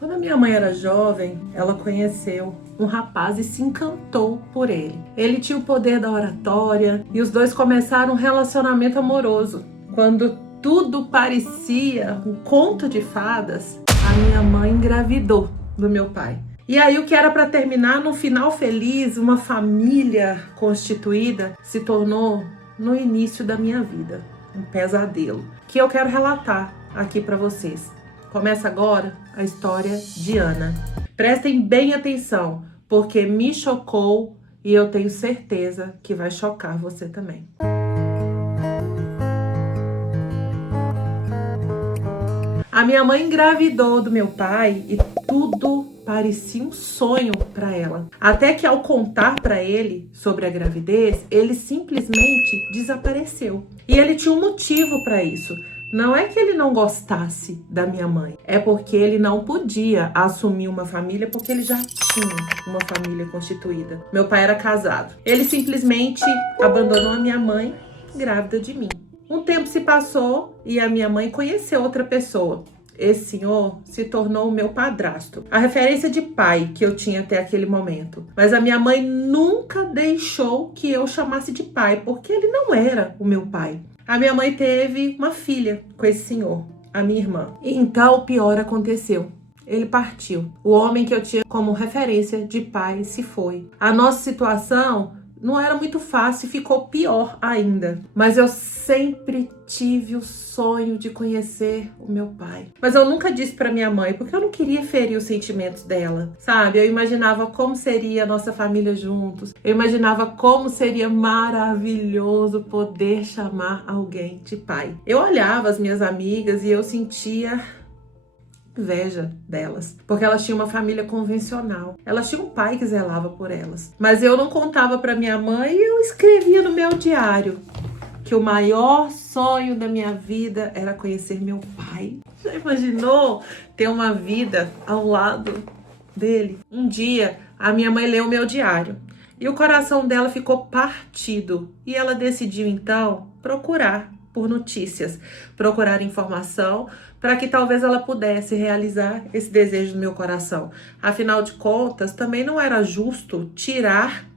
Quando a minha mãe era jovem, ela conheceu um rapaz e se encantou por ele. Ele tinha o poder da oratória e os dois começaram um relacionamento amoroso. Quando tudo parecia um conto de fadas, a minha mãe engravidou do meu pai. E aí o que era para terminar num final feliz, uma família constituída, se tornou no início da minha vida um pesadelo, que eu quero relatar aqui para vocês. Começa agora a história de Ana. Prestem bem atenção, porque me chocou e eu tenho certeza que vai chocar você também. A minha mãe engravidou do meu pai e tudo parecia um sonho para ela. Até que ao contar para ele sobre a gravidez, ele simplesmente desapareceu. E ele tinha um motivo para isso. Não é que ele não gostasse da minha mãe, é porque ele não podia assumir uma família porque ele já tinha uma família constituída. Meu pai era casado. Ele simplesmente abandonou a minha mãe grávida de mim. Um tempo se passou e a minha mãe conheceu outra pessoa. Esse senhor se tornou o meu padrasto, a referência de pai que eu tinha até aquele momento. Mas a minha mãe nunca deixou que eu chamasse de pai, porque ele não era o meu pai. A minha mãe teve uma filha com esse senhor, a minha irmã. E então o pior aconteceu. Ele partiu. O homem que eu tinha como referência de pai se foi. A nossa situação não era muito fácil e ficou pior ainda. Mas eu sempre tive o sonho de conhecer o meu pai. Mas eu nunca disse para minha mãe, porque eu não queria ferir os sentimentos dela, sabe? Eu imaginava como seria a nossa família juntos. Eu imaginava como seria maravilhoso poder chamar alguém de pai. Eu olhava as minhas amigas e eu sentia inveja delas, porque elas tinham uma família convencional. Elas tinham um pai que zelava por elas. Mas eu não contava para minha mãe e eu escrevia no meu diário que o maior sonho da minha vida era conhecer meu pai. Já imaginou ter uma vida ao lado dele? Um dia, a minha mãe leu o meu diário e o coração dela ficou partido e ela decidiu então procurar por notícias, procurar informação para que talvez ela pudesse realizar esse desejo do meu coração. Afinal de contas, também não era justo tirar,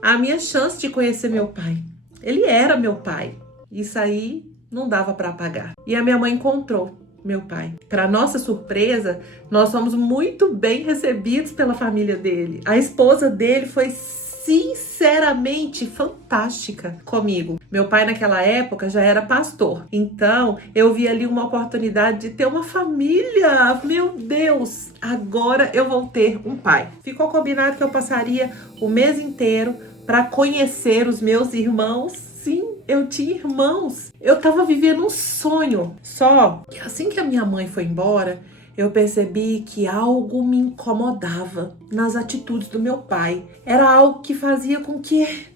a minha chance de conhecer meu pai. Ele era meu pai. Isso aí não dava para apagar. E a minha mãe encontrou meu pai. Para nossa surpresa, nós fomos muito bem recebidos pela família dele. A esposa dele foi sinceramente fantástica comigo. Meu pai naquela época já era pastor, então eu vi ali uma oportunidade de ter uma família. Meu Deus, agora eu vou ter um pai. Ficou combinado que eu passaria o mês inteiro para conhecer os meus irmãos. Sim, eu tinha irmãos. Eu tava vivendo um sonho. Só que assim que a minha mãe foi embora, eu percebi que algo me incomodava nas atitudes do meu pai. Era algo que fazia com que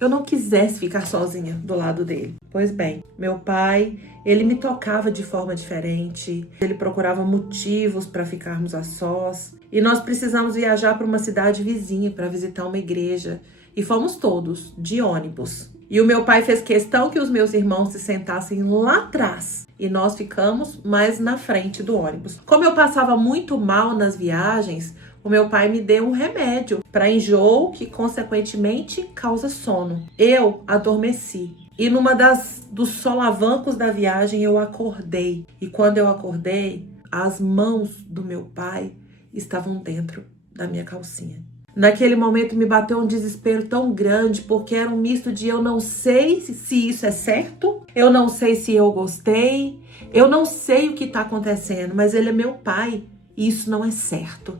eu não quisesse ficar sozinha do lado dele. Pois bem, meu pai, ele me tocava de forma diferente. Ele procurava motivos para ficarmos a sós. E nós precisamos viajar para uma cidade vizinha para visitar uma igreja. E fomos todos de ônibus. E o meu pai fez questão que os meus irmãos se sentassem lá atrás e nós ficamos mais na frente do ônibus. Como eu passava muito mal nas viagens, o meu pai me deu um remédio para enjoo que consequentemente causa sono. Eu adormeci e numa dos solavancos da viagem eu acordei. E quando eu acordei, as mãos do meu pai estavam dentro da minha calcinha. Naquele momento me bateu um desespero tão grande, porque era um misto de eu não sei se isso é certo, eu não sei se eu gostei, eu não sei o que está acontecendo, mas ele é meu pai e isso não é certo.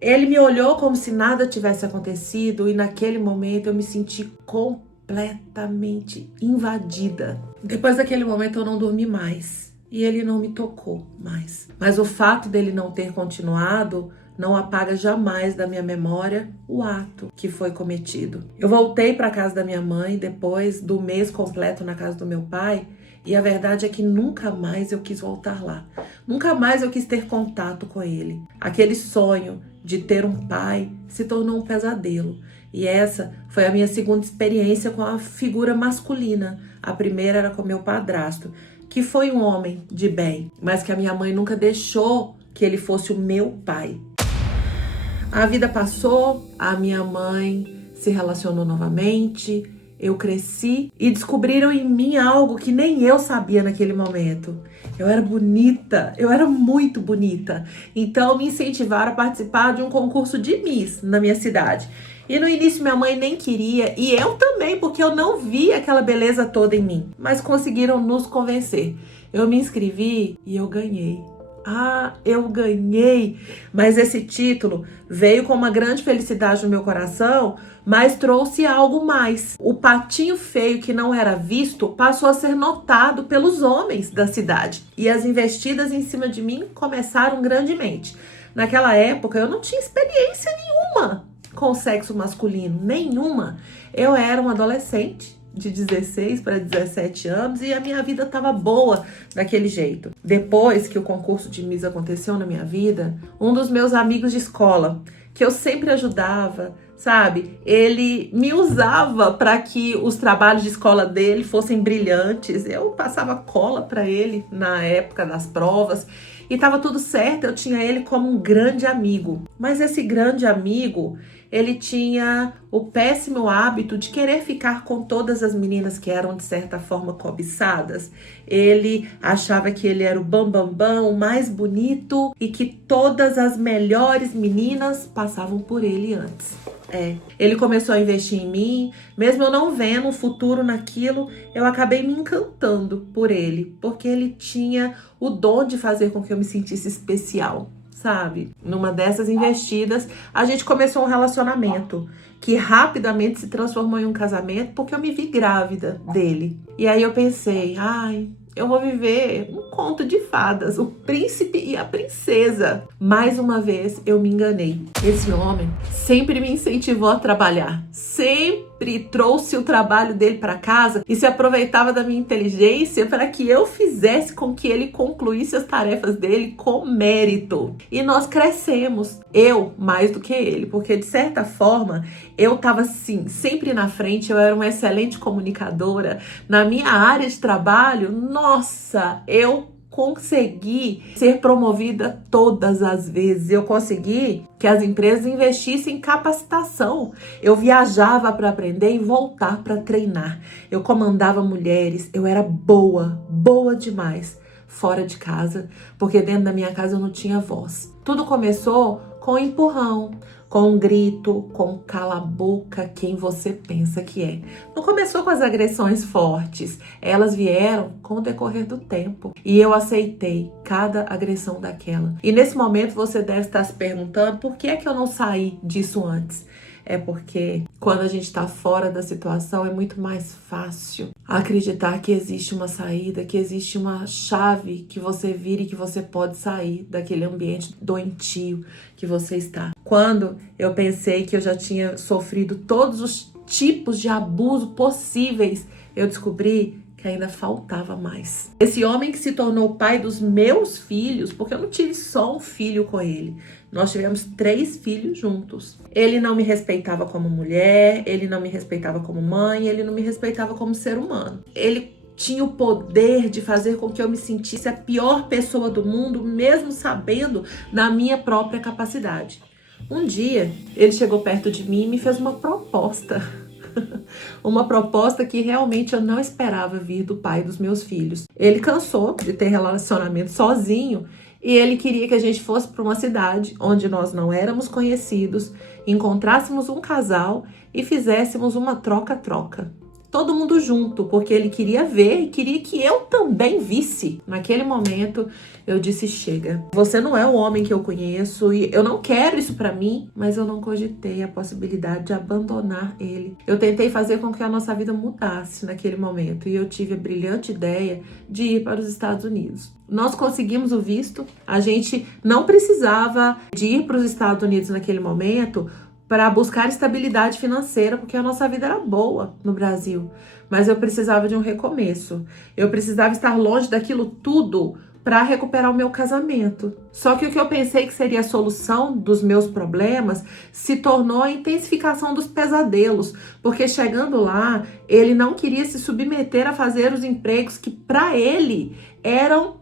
Ele me olhou como se nada tivesse acontecido e naquele momento eu me senti completamente invadida. Depois daquele momento eu não dormi mais e ele não me tocou mais. Mas o fato dele não ter continuado não apaga jamais da minha memória o ato que foi cometido. Eu voltei para a casa da minha mãe depois do mês completo na casa do meu pai e a verdade é que nunca mais eu quis voltar lá. Nunca mais eu quis ter contato com ele. Aquele sonho de ter um pai se tornou um pesadelo. E essa foi a minha segunda experiência com a figura masculina. A primeira era com meu padrasto, que foi um homem de bem, mas que a minha mãe nunca deixou que ele fosse o meu pai. A vida passou, a minha mãe se relacionou novamente, eu cresci e descobriram em mim algo que nem eu sabia naquele momento. Eu era bonita, eu era muito bonita. Então me incentivaram a participar de um concurso de Miss na minha cidade. E no início minha mãe nem queria, e eu também, porque eu não via aquela beleza toda em mim. Mas conseguiram nos convencer. Eu me inscrevi e eu ganhei. Ah, eu ganhei! Mas esse título veio com uma grande felicidade no meu coração, mas trouxe algo mais. O patinho feio que não era visto passou a ser notado pelos homens da cidade. E as investidas em cima de mim começaram grandemente. Naquela época eu não tinha experiência nenhuma com o sexo masculino, nenhuma. Eu era uma adolescente de 16 para 17 anos e a minha vida estava boa daquele jeito. Depois que o concurso de Miss aconteceu na minha vida, um dos meus amigos de escola, que eu sempre ajudava, sabe? Ele me usava para que os trabalhos de escola dele fossem brilhantes. Eu passava cola para ele na época das provas e estava tudo certo. Eu tinha ele como um grande amigo. Mas esse grande amigo, ele tinha o péssimo hábito de querer ficar com todas as meninas que eram, de certa forma, cobiçadas. Ele achava que ele era o bambambam, o mais bonito e que todas as melhores meninas passavam por ele antes. Ele começou a investir em mim, mesmo eu não vendo um futuro naquilo, eu acabei me encantando por ele, porque ele tinha o dom de fazer com que eu me sentisse especial. Sabe? Numa dessas investidas, a gente começou um relacionamento que rapidamente se transformou em um casamento porque eu me vi grávida dele. E aí eu pensei, eu vou viver um conto de fadas, o príncipe e a princesa. Mais uma vez eu me enganei. Esse homem sempre me incentivou a trabalhar, sempre trouxe o trabalho dele para casa e se aproveitava da minha inteligência para que eu fizesse com que ele concluísse as tarefas dele com mérito. E nós crescemos, eu mais do que ele, porque de certa forma eu estava assim, sempre na frente, eu era uma excelente comunicadora. Na minha área de trabalho, nossa, eu consegui ser promovida todas as vezes. Eu consegui que as empresas investissem em capacitação. Eu viajava para aprender e voltar para treinar. Eu comandava mulheres, eu era boa demais fora de casa, porque dentro da minha casa eu não tinha voz. Tudo começou com um empurrão, com um grito, com cala a boca quem você pensa que é. Não começou com as agressões fortes, elas vieram com o decorrer do tempo. E eu aceitei cada agressão daquela. E nesse momento você deve estar se perguntando por que é que eu não saí disso antes? É porque quando a gente está fora da situação é muito mais fácil acreditar que existe uma saída, que existe uma chave que você vira e que você pode sair daquele ambiente doentio que você está. Quando eu pensei que eu já tinha sofrido todos os tipos de abuso possíveis, eu descobri que ainda faltava mais. Esse homem que se tornou pai dos meus filhos, porque eu não tive só um filho com ele, nós tivemos 3 filhos juntos. Ele não me respeitava como mulher, ele não me respeitava como mãe, ele não me respeitava como ser humano. Ele tinha o poder de fazer com que eu me sentisse a pior pessoa do mundo, mesmo sabendo da minha própria capacidade. Um dia, ele chegou perto de mim e me fez uma proposta. Uma proposta que realmente eu não esperava vir do pai dos meus filhos. Ele cansou de ter relacionamento sozinho e ele queria que a gente fosse para uma cidade onde nós não éramos conhecidos, encontrássemos um casal e fizéssemos uma troca-troca. Todo mundo junto, porque ele queria ver e queria que eu também visse. Naquele momento, eu disse, chega. Você não é o homem que eu conheço e eu não quero isso pra mim, mas eu não cogitei a possibilidade de abandonar ele. Eu tentei fazer com que a nossa vida mudasse naquele momento e eu tive a brilhante ideia de ir para os Estados Unidos. Nós conseguimos o visto, a gente não precisava de ir para os Estados Unidos naquele momento para buscar estabilidade financeira, porque a nossa vida era boa no Brasil. Mas eu precisava de um recomeço. Eu precisava estar longe daquilo tudo para recuperar o meu casamento. Só que o que eu pensei que seria a solução dos meus problemas se tornou a intensificação dos pesadelos, porque chegando lá, ele não queria se submeter a fazer os empregos que para ele eram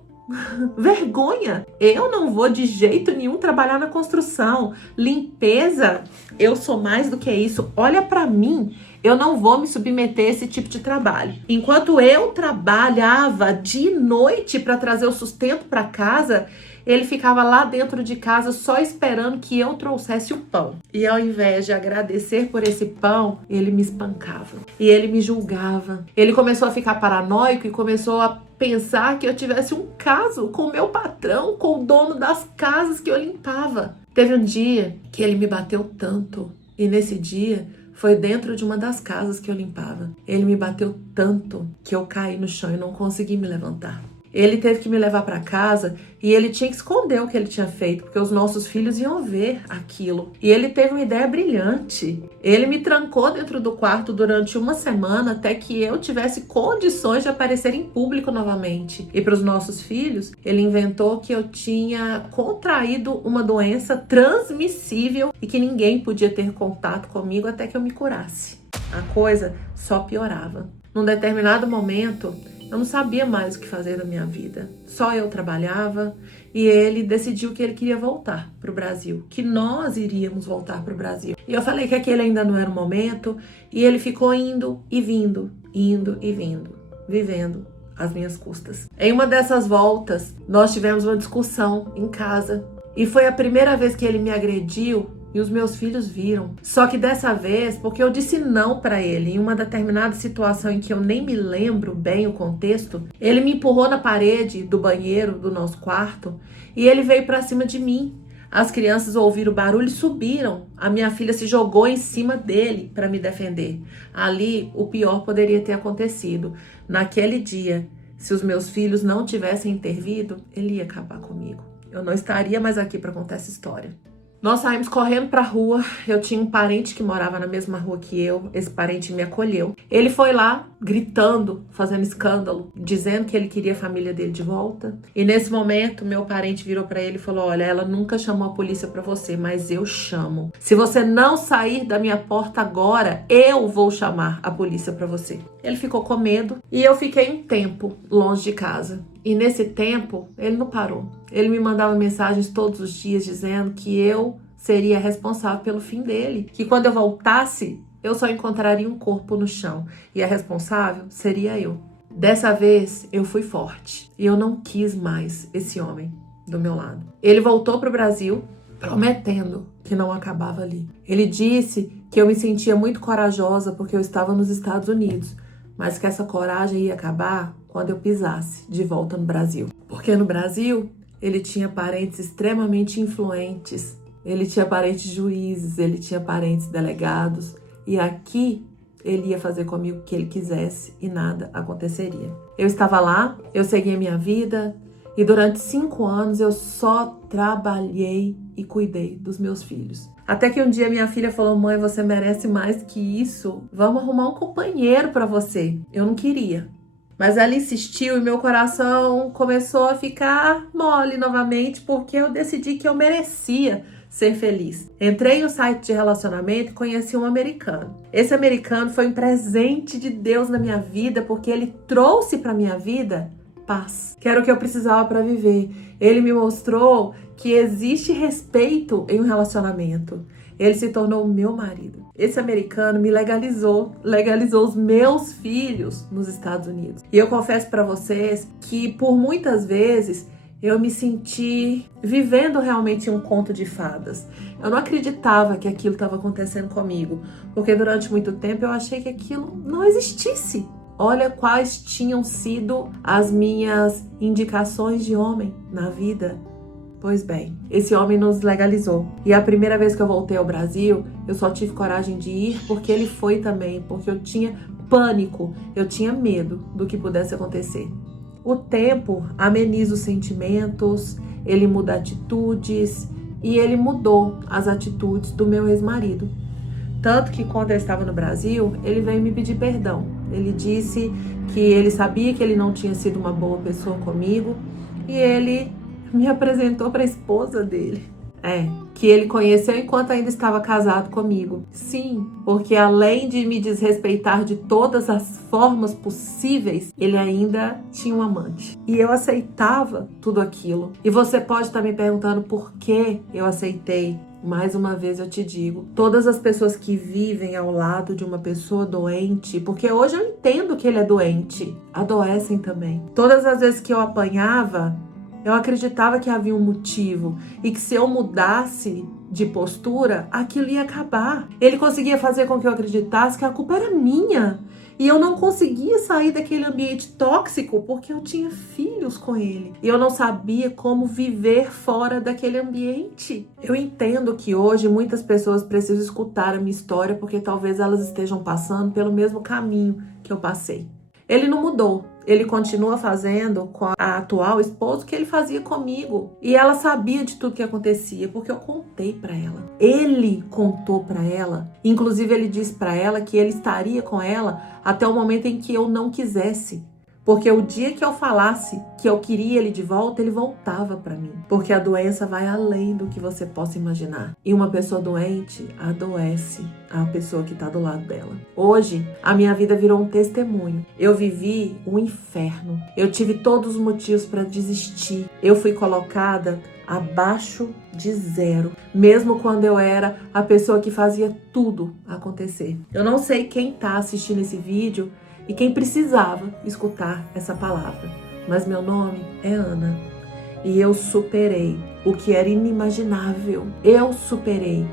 Vergonha! Eu não vou de jeito nenhum trabalhar na construção. Limpeza, eu sou mais do que isso. Olha pra mim, eu não vou me submeter a esse tipo de trabalho. Enquanto eu trabalhava de noite para trazer o sustento para casa, ele ficava lá dentro de casa só esperando que eu trouxesse o pão. E ao invés de agradecer por esse pão, ele me espancava. E ele me julgava. Ele começou a ficar paranoico e começou a pensar que eu tivesse um caso com o meu patrão, com o dono das casas que eu limpava. Teve um dia que ele me bateu tanto. E nesse dia foi dentro de uma das casas que eu limpava. Ele me bateu tanto que eu caí no chão e não consegui me levantar. Ele teve que me levar para casa e ele tinha que esconder o que ele tinha feito, porque os nossos filhos iam ver aquilo. E ele teve uma ideia brilhante. Ele me trancou dentro do quarto durante uma semana até que eu tivesse condições de aparecer em público novamente. E para os nossos filhos, ele inventou que eu tinha contraído uma doença transmissível e que ninguém podia ter contato comigo até que eu me curasse. A coisa só piorava. Num determinado momento, eu não sabia mais o que fazer da minha vida. Só eu trabalhava e ele decidiu que ele queria voltar para o Brasil, que nós iríamos voltar para o Brasil. E eu falei que aquele ainda não era o momento e ele ficou indo e vindo, vivendo às minhas custas. Em uma dessas voltas, nós tivemos uma discussão em casa e foi a primeira vez que ele me agrediu. E os meus filhos viram. Só que dessa vez, porque eu disse não para ele, em uma determinada situação em que eu nem me lembro bem o contexto, ele me empurrou na parede do banheiro do nosso quarto e ele veio para cima de mim. As crianças ouviram o barulho e subiram. A minha filha se jogou em cima dele para me defender. Ali, o pior poderia ter acontecido. Naquele dia, se os meus filhos não tivessem intervido, ele ia acabar comigo. Eu não estaria mais aqui para contar essa história. Nós saímos correndo pra rua, eu tinha um parente que morava na mesma rua que eu, esse parente me acolheu. Ele foi lá, gritando, fazendo escândalo, dizendo que ele queria a família dele de volta. E nesse momento, meu parente virou pra ele e falou, olha, ela nunca chamou a polícia pra você, mas eu chamo. Se você não sair da minha porta agora, eu vou chamar a polícia pra você. Ele ficou com medo e eu fiquei um tempo longe de casa. E nesse tempo, ele não parou. Ele me mandava mensagens todos os dias dizendo que eu seria responsável pelo fim dele. Que quando eu voltasse, eu só encontraria um corpo no chão. E a responsável seria eu. Dessa vez, eu fui forte. E eu não quis mais esse homem do meu lado. Ele voltou para o Brasil, prometendo que não acabava ali. Ele disse que eu me sentia muito corajosa porque eu estava nos Estados Unidos. Mas que essa coragem ia acabar quando eu pisasse de volta no Brasil. Porque no Brasil, ele tinha parentes extremamente influentes. Ele tinha parentes juízes, ele tinha parentes delegados. E aqui, ele ia fazer comigo o que ele quisesse e nada aconteceria. Eu estava lá, eu segui a minha vida e durante 5 anos eu só trabalhei e cuidei dos meus filhos. Até que um dia minha filha falou, mãe, você merece mais que isso. Vamos arrumar um companheiro para você. Eu não queria. Mas ela insistiu e meu coração começou a ficar mole novamente porque eu decidi que eu merecia ser feliz. Entrei no site de relacionamento e conheci um americano. Esse americano foi um presente de Deus na minha vida porque ele trouxe para minha vida paz, que era o que eu precisava para viver. Ele me mostrou que existe respeito em um relacionamento. Ele se tornou meu marido. Esse americano me legalizou os meus filhos nos Estados Unidos. E eu confesso para vocês que por muitas vezes eu me senti vivendo realmente um conto de fadas. Eu não acreditava que aquilo estava acontecendo comigo, porque durante muito tempo eu achei que aquilo não existisse. Olha quais tinham sido as minhas indicações de homem na vida. Pois bem, esse homem nos legalizou. E a primeira vez que eu voltei ao Brasil, eu só tive coragem de ir porque ele foi também, porque eu tinha pânico, eu tinha medo do que pudesse acontecer. O tempo ameniza os sentimentos, ele muda atitudes e ele mudou as atitudes do meu ex-marido. Tanto que quando eu estava no Brasil, ele veio me pedir perdão. Ele disse que ele sabia que ele não tinha sido uma boa pessoa comigo e ele me apresentou para a esposa dele. Que ele conheceu enquanto ainda estava casado comigo. Sim, porque além de me desrespeitar de todas as formas possíveis, ele ainda tinha um amante. E eu aceitava tudo aquilo. E você pode estar me perguntando por que eu aceitei. Mais uma vez eu te digo, todas as pessoas que vivem ao lado de uma pessoa doente, porque hoje eu entendo que ele é doente, adoecem também. Todas as vezes que eu apanhava, eu acreditava que havia um motivo e que se eu mudasse de postura, aquilo ia acabar. Ele conseguia fazer com que eu acreditasse que a culpa era minha. E eu não conseguia sair daquele ambiente tóxico porque eu tinha filhos com ele. E eu não sabia como viver fora daquele ambiente. Eu entendo que hoje muitas pessoas precisam escutar a minha história porque talvez elas estejam passando pelo mesmo caminho que eu passei. Ele não mudou. Ele continua fazendo com a atual esposa o que ele fazia comigo. E ela sabia de tudo que acontecia, porque eu contei pra ela. Ele contou pra ela. Inclusive, ele disse pra ela que ele estaria com ela até o momento em que eu não quisesse. Porque o dia que eu falasse que eu queria ele de volta, ele voltava pra mim. Porque a doença vai além do que você possa imaginar. E uma pessoa doente adoece a pessoa que tá do lado dela. Hoje, a minha vida virou um testemunho. Eu vivi um inferno. Eu tive todos os motivos pra desistir. Eu fui colocada abaixo de 0, mesmo quando eu era a pessoa que fazia tudo acontecer. Eu não sei quem tá assistindo esse vídeo e quem precisava escutar essa palavra, mas meu nome é Ana e eu superei o que era inimaginável. Eu superei,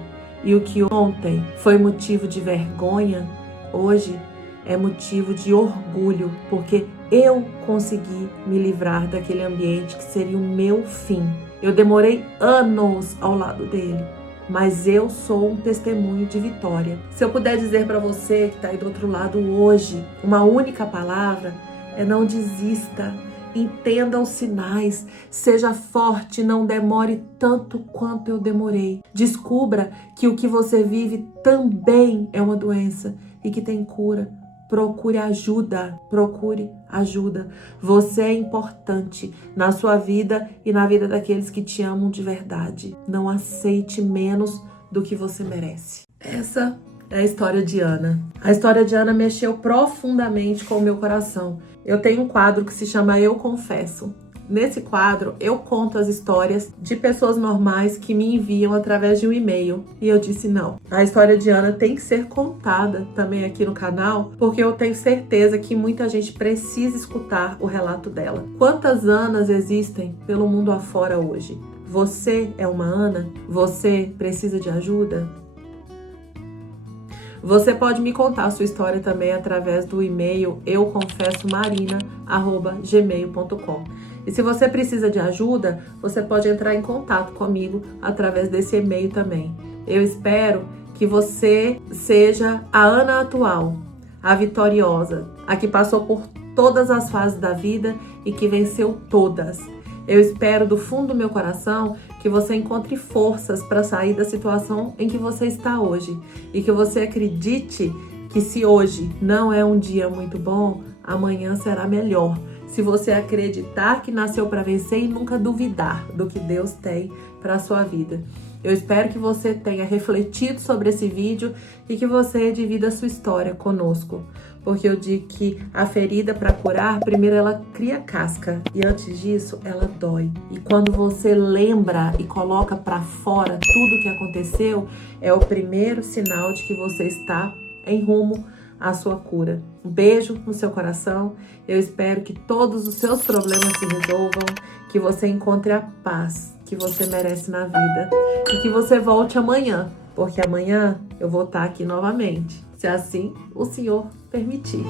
e o que ontem foi motivo de vergonha, hoje é motivo de orgulho, porque eu consegui me livrar daquele ambiente que seria o meu fim. Eu demorei anos ao lado dele, mas eu sou um testemunho de vitória. Se eu puder dizer para você que está aí do outro lado hoje, uma única palavra, é não desista. Entenda os sinais, seja forte, não demore tanto quanto eu demorei. Descubra que o que você vive também é uma doença e que tem cura. Procure ajuda, procure ajuda. Você é importante na sua vida e na vida daqueles que te amam de verdade. Não aceite menos do que você merece. Essa é a história de Ana. A história de Ana mexeu profundamente com o meu coração. Eu tenho um quadro que se chama Eu Confesso. Nesse quadro, eu conto as histórias de pessoas normais que me enviam através de um e-mail. E eu disse não. A história de Ana tem que ser contada também aqui no canal, porque eu tenho certeza que muita gente precisa escutar o relato dela. Quantas Anas existem pelo mundo afora hoje? Você é uma Ana? Você precisa de ajuda? Você pode me contar a sua história também através do e-mail euconfessomarina@gmail.com. E se você precisa de ajuda, você pode entrar em contato comigo através desse e-mail também. Eu espero que você seja a Ana atual, a vitoriosa, a que passou por todas as fases da vida e que venceu todas. Eu espero do fundo do meu coração que você encontre forças para sair da situação em que você está hoje e que você acredite que se hoje não é um dia muito bom, amanhã será melhor. Se você acreditar que nasceu para vencer e nunca duvidar do que Deus tem para a sua vida. Eu espero que você tenha refletido sobre esse vídeo e que você divida a sua história conosco. Porque eu digo que a ferida, para curar, primeiro ela cria casca e antes disso ela dói. E quando você lembra e coloca para fora tudo o que aconteceu, é o primeiro sinal de que você está em rumo à sua cura. Um beijo no seu coração. Eu espero que todos os seus problemas se resolvam, que você encontre a paz que você merece na vida e que você volte amanhã, porque amanhã eu vou estar aqui novamente, se assim o Senhor permitir.